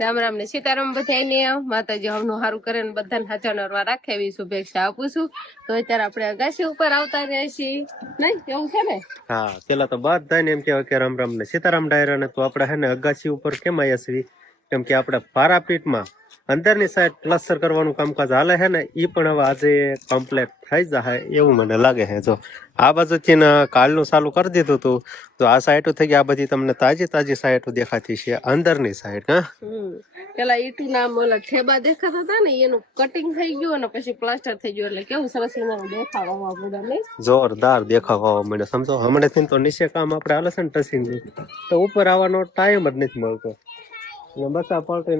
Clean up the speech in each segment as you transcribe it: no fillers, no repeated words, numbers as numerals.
રામ રામ ને સીતારામ બધાને માતાજી હવનું સારું કરે ને બધાને હાચા નરવા રાખે એવી શુભેચ્છા આપું છું. તો અત્યારે આપણે અગાસી ઉપર આવતા રહ્યા છીએ નહીં એવું છે ને? હા, પેલા તો બધાને એમ કહેવાય કે રામ રામ ને સીતારામ ડાયરા ને. તો આપણે હે ને અગાસી ઉપર કેમ આવ્યા છીએ? કેમ કે આપણે પારાપીઠમાં અંદરની સાઈડ પ્લાસ્ટર કરવાનું કામકાજ હાલે છે ને, એ પણ હવે આજે કમ્પ્લીટ થઈ જાય એવું મને લાગે છે. જો આ બાજુથી ને કાલનું ચાલુ કરી દીધું હતું, તો આ સાઈડ થઈ ગયા. આ બધી તમને તાજી તાજી સાઈડ દેખાતી છે અંદરની સાઈડ. હા, પેલા ઈટુ નામ ઓલા ઠેબા દેખાતા હતા ને, એનું કટિંગ થઈ ગયું અને પછી પ્લાસ્ટર થઈ ગયું, એટલે કેવું સરસ દેખાવ આવવા મળ્યા નહીં? જોરદાર દેખાવ આવવા મળ્યો. સમજો હમણાંથી તો નીચે કામ આપણે હાલે છે ને ટસિંગ, તો ઉપર આવવાનો ટાઈમ જ નથી મળતો. બસ આ પાર્ટી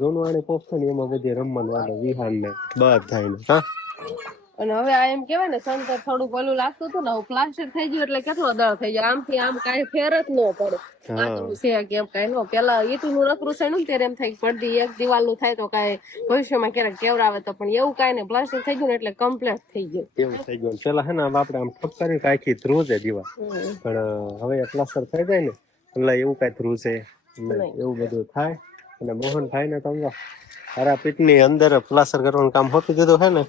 જૂનું આને પોપસન એમાં બધી રમવાનું આવે વિહાન ને બધાને. હા, અને હવે આ એમ કેવાય ને સંતર થોડું પેલું લાગતું હતું ને, હવે પ્લાસ્ટર થઈ ગયું એટલે કેટલો દર થઈ જાય. આમથી આમ કઈ ફેર જ ન પડે. પાતળું છે કેમ કઈ નો, પેલા ઈટું નું નકરું છે ને ત્યારે એમ થાય પડતી એક દિવાલ નું થાય તો કઈ ભવિષ્યમાં ક્યારેક કેવડાવે તો, પણ એવું કઈ ને પ્લાસ્ટર થઈ ગયું ને એટલે કમ્પ્લીટ થઈ ગયું. એવું થઈ ગયું. પેલા હે ને આપડે આમ ઠપકારી આખી ધ્રુવ છે દીવા, પણ હવે પ્લાસ્ટર થઈ જાય ને એટલે એવું કઈ ધ્રુવ છે એવું બધું થાય. અને મોહન થાય ને તમને તારાપીઠ ની અંદર પ્લાસ્ટર કરવાનું કામ હોતું દીધું છે ને,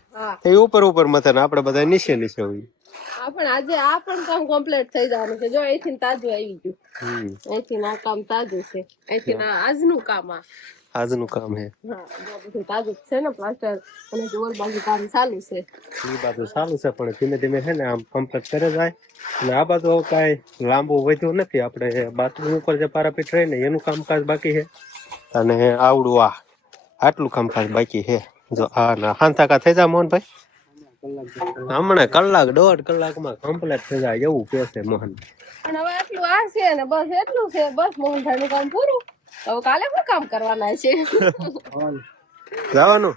એ ઉપર ઉપર મથે ને આપડે બધા નીચે નીચે હોય. પણ આજે આ પણ કામ કમ્પ્લીટ થઈ જવાનું છે. જો અહીંથી તાજું આવી ગયું, અહીંથી આ કામ તાજું છે, અહીંથી આજનું કામ આજનું કામ હે. હા, બધું તાજું છે ને પ્લાસ્ટર. અને જોર બાજુ કામ ચાલુ છે, એ બાજુ ચાલુ છે, પણ ધીમે ધીમે છે ને આમ કમ્પ્લીટ કરે જાય. અને આ બાજુ કઈ લાંબુ વધ્યું નથી. આપણે બાથરૂમ ઉપર જે પારાપીઠ રહે ને એનું કામકાજ બાકી છે, અને આવડું આટલું કામકાજ બાકી છે. જો આ ના હાંથાકા થઈ જાય મોહનભાઈ, હમણાં કલાક 1.5 કલાકમાં કમ્પ્લીટ થઈ જાય એવું કે છે મોહન. પણ હવે આટલું આ છે ને બસ એટલું છે, બસ મોહનભાઈ નું કામ પૂરું. હવે કાલે શું કામ કરવાના છે? જવાનું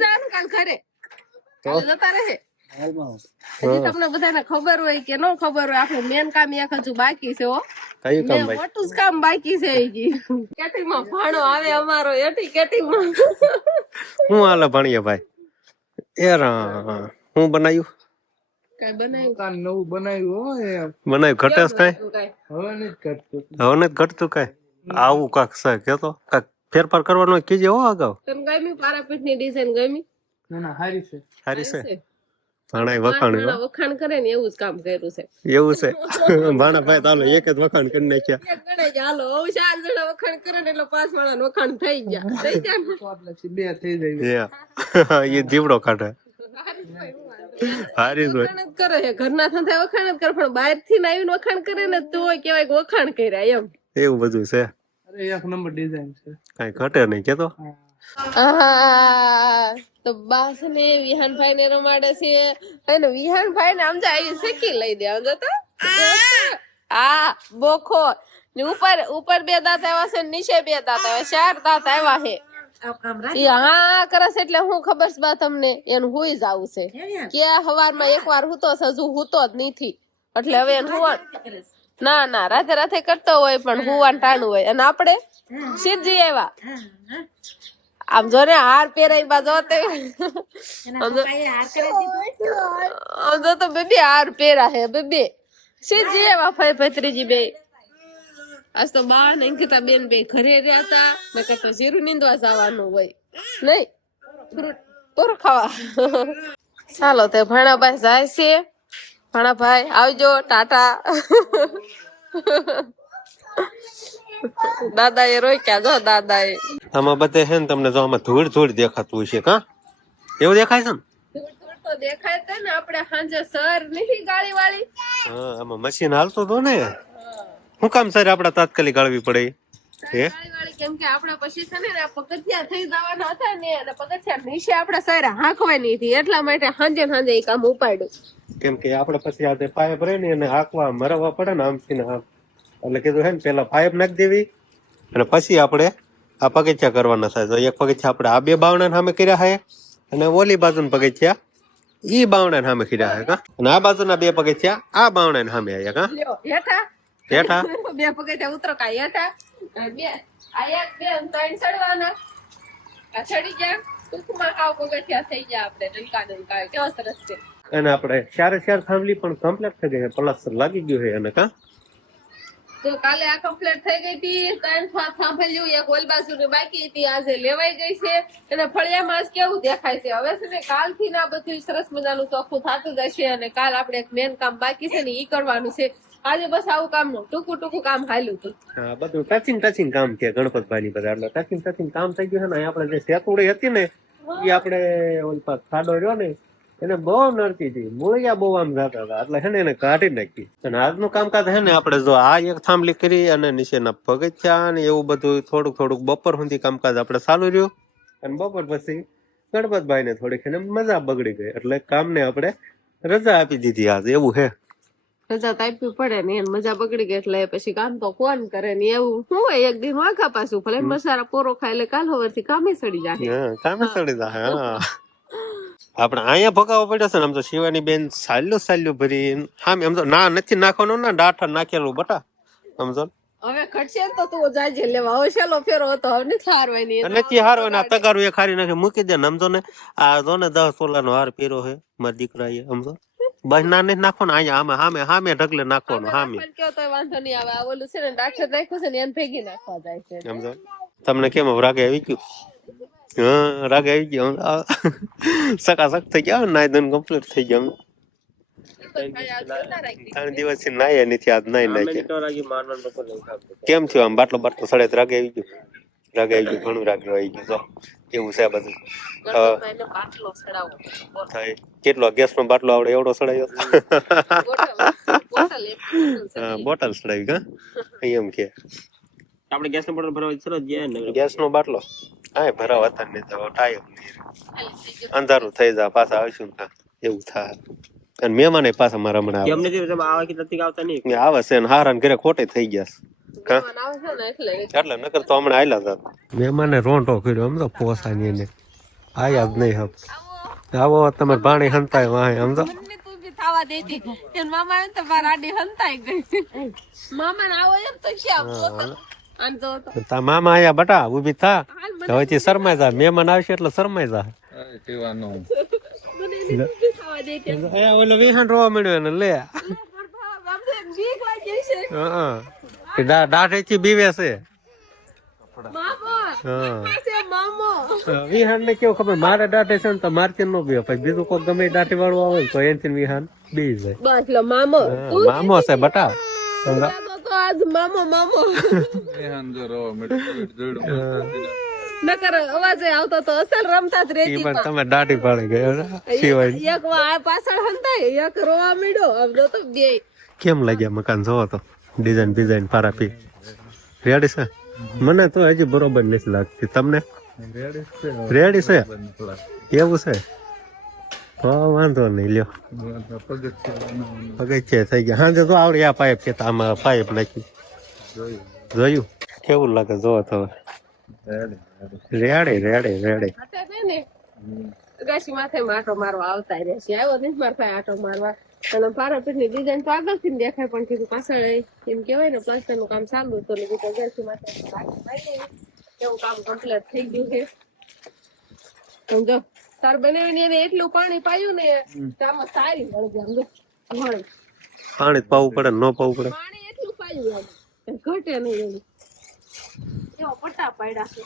જવાનું કાલ ઘરે જતા રહે. હજી તમને બધાને ખબર હોય કે ન ખબર હોય, આપણું મેન કામ એક હજુ બાકી છે. હો, કયું કામ ભાઈ? મોટું જ કામ બાકી છે. કેટીમાં ભાણો આવે અમારો, એટી કેટીમાં હું હાલે ભણીએ ભાઈ? એ હું બનાવ્યું? કઈ બનાવ્યું? નવું બનાવ્યું બનાવ્યું ઘટે કઈ? હવે નથી ઘટતું. હવે નથી ઘટતું કઈ? આવું કાક છે કેતો, કાક ફેરફાર કરવાનો કીજે હો અગાઉ. તને ગમી પારાપીઠ ની ડિઝાઇન? ગમી? ના હારી છે, સારી છે. ભાણા વખાણ વખાણ કરે ને એવું જ કામ કર્યું છે. એવું છે. ભાણા ભાઈ ચાલો એક જ વખાણ કરી નાખ્યા. હાલો 4 જણા વખાણ કરે ને એટલે 5 વાળા વખાણ થઈ ગયા. થઈ ગયા એટલે બે થઈ જાય. એ જીવડો કાઢે. હારી જ કરે છે, ઘરના થતા વખાણ જ કરે, પણ બહાર થી આવીને વખાણ કરે ને તો કેવાય વખાણ કર્યા એમ. એવું બધું છે. અરે એક નંબર ડિઝાઇન છે, કઈ ઘટે નહીં કેતો. તો બાસ ને વિહાનભાઈ ને રમાડે છે, અને વિહાનભાઈ ને આમ આવી શીખી લઈ દે. આમ જતો હા બોખો ઉપર ઉપર 2 દાંત આવ્યા છે, નીચે 2 દાંત આવ્યા, 4 દાંત આવ્યા છે. હા કરસ એટલે હું ખબર છે બા તમને, એનું હુઈ જ આવું છે કે સવારમાં એકવાર હુતો હજુ હુતો જ નથી, એટલે હવે એનું હુવા ના રાતે રાતે કરતો હોય પણ હુવાનું ટાણું હોય. અને આપણે સીધી આવ્યા આમ જો ને હાર પહેરાઈ બાજુ તો બેબી હાર પહેરા હે બેબી સીધી એવા ફઈ ભત્રીજી બે. આજ તો બા ને અંકિતા બેન બે ઘરે રહ્યા હતા, મેં કહેતો જીરું નીંદવા જવાનું હોય નહીં, ફ્રૂટ પૂરું ખાવા. ચાલો તે ભાણાભાઈ જાય છે. ભાણાભાઈ આવજો, ટાટા. દાદા એ રોક્યા, જો દાદા એ. આમાં બધે છે ને તમને જો આમાં ધૂળ ધૂળ દેખાતું હશે. કા એવું દેખાય છે ને? ધૂળ તો દેખાય છે ને. આપણે સાંજે સર નહીં ગાડી વાળી, હા આમાં મશીન હાલતો તો ને, શું કામ સર આપડા તાત્કાલિક ગાળવી પડે? કેમ કે આપડા પછી છે ને પગથિયા થઈ જવાના હતા ને, અને પગથિયા નીચે આપડા સર હાંકવાની હતી, એટલા માટે સાંજે એ કામ ઉપાડ્યું. કેમ કે આપડે પછી આ પાઇપ રહે ને એને હાંકવા મરવા પડે ને આમથી ને આમ, એટલે કીધું હે ને પેલા પાઇપ નાખી દેવી અને પછી આપણે આ પગથિયા કરવાના થાય. તો એક પગથિયા આપણે આ 2 બાવણા સામે કર્યા હે, અને ઓલી બાજુના પગથિયા ઈ બાવણા સામે કર્યા હે. કા અને આ બાજુના 2 પગથિયા આ બાવણા સામે આવ્યા. કા હેઠા 2 પગથિયા ઉતરો કા હેઠા 2 આ 1 2 3 ચડવાના, આ ચડી ગયા ટૂંકમાં હાવ પગથિયા થઈ ગયા આપણે ડંકા કેવા સરસ છે. અને આપણે 4 થાંભલી પણ કમ્પ્લીટ થઈ ગઈ, પ્લાસ્ટર લાગી ગયું છે. અને કા તો કાલે આ કમ્પ્લીટ થઈ ગઈ હતી, 3 ફાત સાંભળ્યું, એક ઓલ બાજુની બાકી હતી, આજે લેવાઈ ગઈ છે. અને ફળિયામાં આજ કેવું દેખાય છે હવે છે ને, કાલથી ના બધું સરસ મજાનું ચોખ્ખું થતું જશે. અને કાલ આપણે એક મેન કામ બાકી છે ને ઈ કરવાનું છે. આજે બસ આવું કામ નું ટૂંકું કામ હાલ્યું હતું. હા, બધું ટચિંગ કામ છે ગણપતભાઈ બધા. એટલે ટચિંગ કામ થઈ ગયું છે ને. આપણે જે સેતુડી હતી ને એ આપણે ઓલ પાસ ખાડો રહ્યો ને એને બહુ નડતી હતી, મૂળિયા બહુ આમ જતા હતા, એટલે છે ને એને કાઢી નાખી. અને આજનું કામકાજ છે ને આપણે જો આ એક થાંભલી કરી અને નીચેના પગથિયા ને એવું બધું થોડુંક બપોર સુધી કામકાજ આપણે ચાલુ રહ્યું. અને બપોર પછી ગણપતભાઈ ને થોડીક એને મજા બગડી ગઈ, એટલે કામને આપણે રજા આપી દીધી આજ. એવું છે, રજા તો આપવી પડે ને, એને મજા બગડી ગઈ એટલે પછી કામ તો કોણ કરે ને. એવું શું હોય, એક દિન વાંખા પાછું ભલે મસારા પોરો ખાય એટલે કાલ સવારથી કામે સડી જાય. કામે સડી જાય. હા, આપણે અહીંયા ભગાવો પડ્યો છે ને. આમ તો શિવાની બેન સાલ્યું ભરી આમ તો ના નથી નાખવાનું ને ડાઠા નાખેલું બટા સમજો. હવે ઘટશે તો તું જાજે લેવા. હવે છેલ્લો ફેરો હતો, હવે નથી હારવાની. નથી હારવાના, તગારું એક હારી નાખે મૂકી દે ને. સમજો ને આ જો ને 10 તોલાનો હાર પહેરો છે મારા દીકરા એ. સમજો બસ ના નથી નાખવાનો, અહીંયા સામે ઢગલે નાખવાનો. સામે કયો તો વાંધો નહીં આવે. આ ઓલું છે ને ડાક્ટર નાખ્યું છે ને એને ભેગી નાખવા જાય છે. સમજો તમને કેમ રાગે આવી ગયું? હા, રાગે આવી ગયો. સકાસક થઈ ગયા, નાઈ ધોઈને કમ્પ્લીટ થઈ ગયા. 3 દિવસથી નાયા નથી, આજ નાઈ નાખ્યા. કેમ થયું આમ બાટલો સડે રાગે આવી ગયું? રાગે આવી ગયું, ઘણું રાગે આવી ગયું. જો એવું છે બધું. કેટલો ગેસ નો બાટલો આવડે એવડો સડાયો? બોટલ સડાવી. કા એમ કે આપણે ગેસ નો બોટલ ભરવા સરસ ગયા ને. ગેસ નો બાટલો હા ભરાવા હતા ને તો ટાઈમ અંધારું થઈ જાય, પાછા આવીશું એવું થાય. અને મહેમાન પાછા મારા હમણાં એમને નથી આવતા નહીં આવે છે ને હારા ઘરે ખોટે થઈ ગયા એટલે નકર તો હમણાં આયલા હતા. મહેમાને રોંઢો કર્યો આમ તો પોસાની એને આયા જ નહીં. હબ આવો તમારે ભાણી હંતાય વાહે સમજો. થવા દેતી એન મામા તો રાડી હંતાઈ ગઈ. મામા ને આવો એમ તો ક્યાં તા મામા આયા બટા ઉભી થા. હવેથી શરમાઈ જા, મહેમાન આવશે એટલે શરમાઈ જા. ઓલો વિહાન રોવા મળ્યો ને લે દાઢેથી બીવે છે. વિહાન ને કેવું ખબર, મારે દાઢે છે ને તો મારથી નો બીવે, પછી બીજું કોઈ ગમે દાઢી વાળું આવે તો એનથી વિહાન બી જાય. મામો છે બટા. નકર અવાજ આવતો તો અસલ રમતા જ રહેતી. પણ તમે દાઢી પાડી ગયો સિવાય એક પાછળ હંતાય એક રોવા મીડો. આમ જો તો બે કેમ લાગ્યા મકાન? જોવો તો ડિઝાઇન પારાપી રેડી છે. મને તો હજી બરોબર નથી લાગતી. તમને રેડી છે? એવું છે તો વાંધો નહીં. લ્યો પગથિયા થઈ ગયા. હાજે તો આવડે આ પાઇપ કે આમાં પાઇપ નાખી જોયું કેવું લાગે? જોવો તો રેડે ગાછી માથે આટો મારવા આવતા રહેશે. આવ્યો નથી મારા પાસે આટો મારવા. અને પારાપીઠ ની ડિઝાઇન તો આગળથી ને દેખાય, પણ કીધું પાછળ એમ કેવાય ને પ્લાસ્ટર નું કામ ચાલુ હતું ને કીધું ગાછી માથે એવું કામ કમ્પ્લીટ થઈ ગયું છે. સમજો તાર બનાવીને એને એટલું પાણી પાયું ને આમાં સારી વળગે. પાણી પાવું પડે ન પાવું પડે? પાણી એટલું પાયું એમ ઘટે નહીં. એનું એવો પટ્ટા પાડ્યા છે,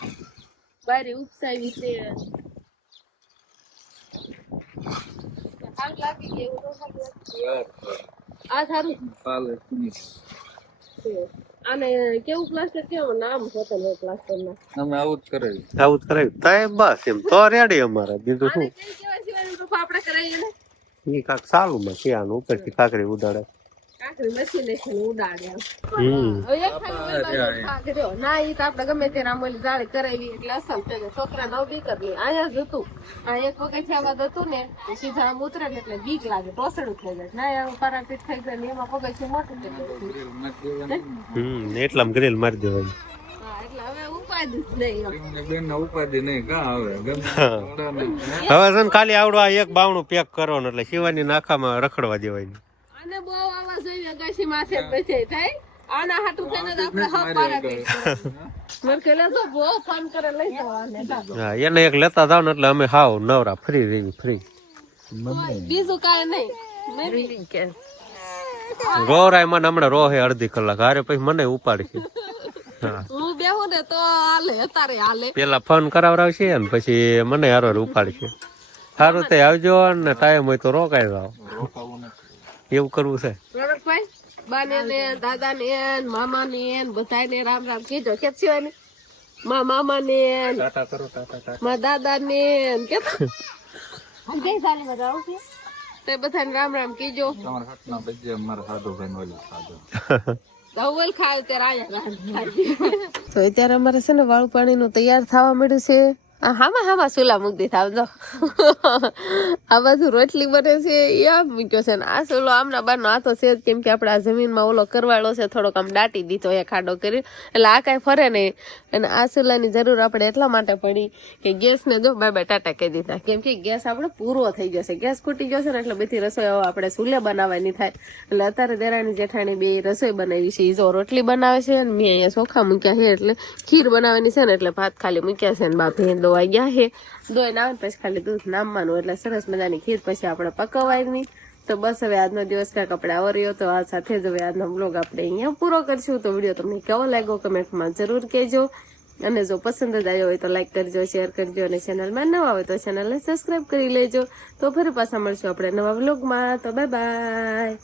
બારી ઉપસાવી છે. આ સારું. આને કેવું પ્લાસ્ટર કેવું નામ હોતું પ્લાસ્ટર ના? અમે આવું જ કરાવી થાય બસ. એમ તો રેડી અમારે બીજું શું. આપડે કરાવીએ ને ઈ કાક સાલું માં ક્યાં ઉપરથી કાકરી ઉડાડે. કાકરી મશીન ઉડાડે. ના ઈ તો આપડે ગમે તે રામોલી જાળી કરાવી એટલે અસલ છે. છોકરા નવ બીક જ નહીં. અહીંયા જ હતું આ એક વખત આવાજ હતું ને સીધા આમ ઉતરે ને એટલે બીક લાગે, ટોસડું થઈ જાય. ના એવું પારાપીઠ થઈ જાય ને એમાં પગથિયું મોટું થઈ જાય. એટલામાં ગ્રીલ મારી દેવાય. એટલે હવે ઉપાધિ જ નહીં. ઉપાધિ નહીં કા આવે. હવે છે ને ખાલી આવડો આ એક બાવણું પેક કરો ને એટલે શિવાની નાખામાં રખડવા દેવાય. અને બહુ આવા જોઈએ અગાશી માથે બેઠે થાય. આના હાટું થઈને જ આપણે હક પારાપીઠ મને કે લેજો બહુ ફોન કરે લઈ જવાને. હા એને એક લેતા જાવ ને એટલે અમે હાવ નવરા ફ્રી રહી ફ્રી. બીજું કાંઈ નહીં. ગોરાય મને હમણાં રોહે અડધી કલાક હારે પછી મને ઉપાડશે હા હું બેહું ને તો હાલે અત્યારે હાલે પેલા ફોન કરાવડાવશે ને પછી મને હારો ઉપાડશે સારું તે આવજો ને ટાઈમ હોય તો રોકાઈ જાવ એવું કરવું છે ભાઈ બાને ને દાદા ને મામા ને બધાને રામ રામ કીજો કે છે ને મા મામા ને ટાટા કરો ટાટા મા દાદા ને કે તે બધાને રામ રામ કીજો તમારા હાથના બજે મારા સાધુ ભાઈ નો સાધુ ધવલ ખાય ત્યારે આયા તો અત્યારે અમારે છે ને વાળું પાણી નું તૈયાર થવા મળ્યું છે હામાં સુલા મૂકી દીધા આમ જો આ બાજુ રોટલી બને છે એ આમ મૂક્યો છે ને આ સુલો આમના બાર નો હાથો છે જ, કેમ કે આપણે આ જમીનમાં ઓલો કરવાળો છે થોડોક આમ દાટી દીધો એ ખાડો કરી એટલે આ કાંઈ ફરે નહીં. અને આ સુલાની જરૂર આપણે એટલા માટે પડી કે ગેસને જો બાય ટાટા કહી દીધા, કેમ કે ગેસ આપણે પૂરો થઈ ગયો છે, ગેસ ખૂટી ગયો છે ને એટલે બધી રસોઈ આપણે ચૂલે બનાવવાની થાય. એટલે અત્યારે દેરાણી જેઠાણી બે રસોઈ બનાવી છે, એ જો રોટલી બનાવે છે અને મેં અહીંયા ચોખા મૂક્યા છે એટલે ખીર બનાવવાની છે ને એટલે ભાત ખાલી મૂક્યા છે ને બાપી દોવાઈ ગયા છે, દોઈ ના પછી ખાલી દૂધ નામવાનું એટલે સરસ મજાની ખીર પછી આપણે પકવવાની. તો બસ હવે આજનો દિવસ કાંઈક આપણે આવો રહ્યો, તો આ સાથે જ હવે આજનો બ્લોગ આપણે અહીંયા પૂરો કરશું. તો વિડીયો તમને કેવો લાગ્યો કમેન્ટમાં જરૂર કહેજો, અને જો પસંદ જ આવ્યો હોય તો લાઈક કરજો, શેર કરજો, અને ચેનલમાં નવા હોય તો ચેનલને સબસ્ક્રાઈબ કરી લેજો. તો ફરી પાછા મળશું આપણે નવા બ્લોગમાં. તો બાય બાય.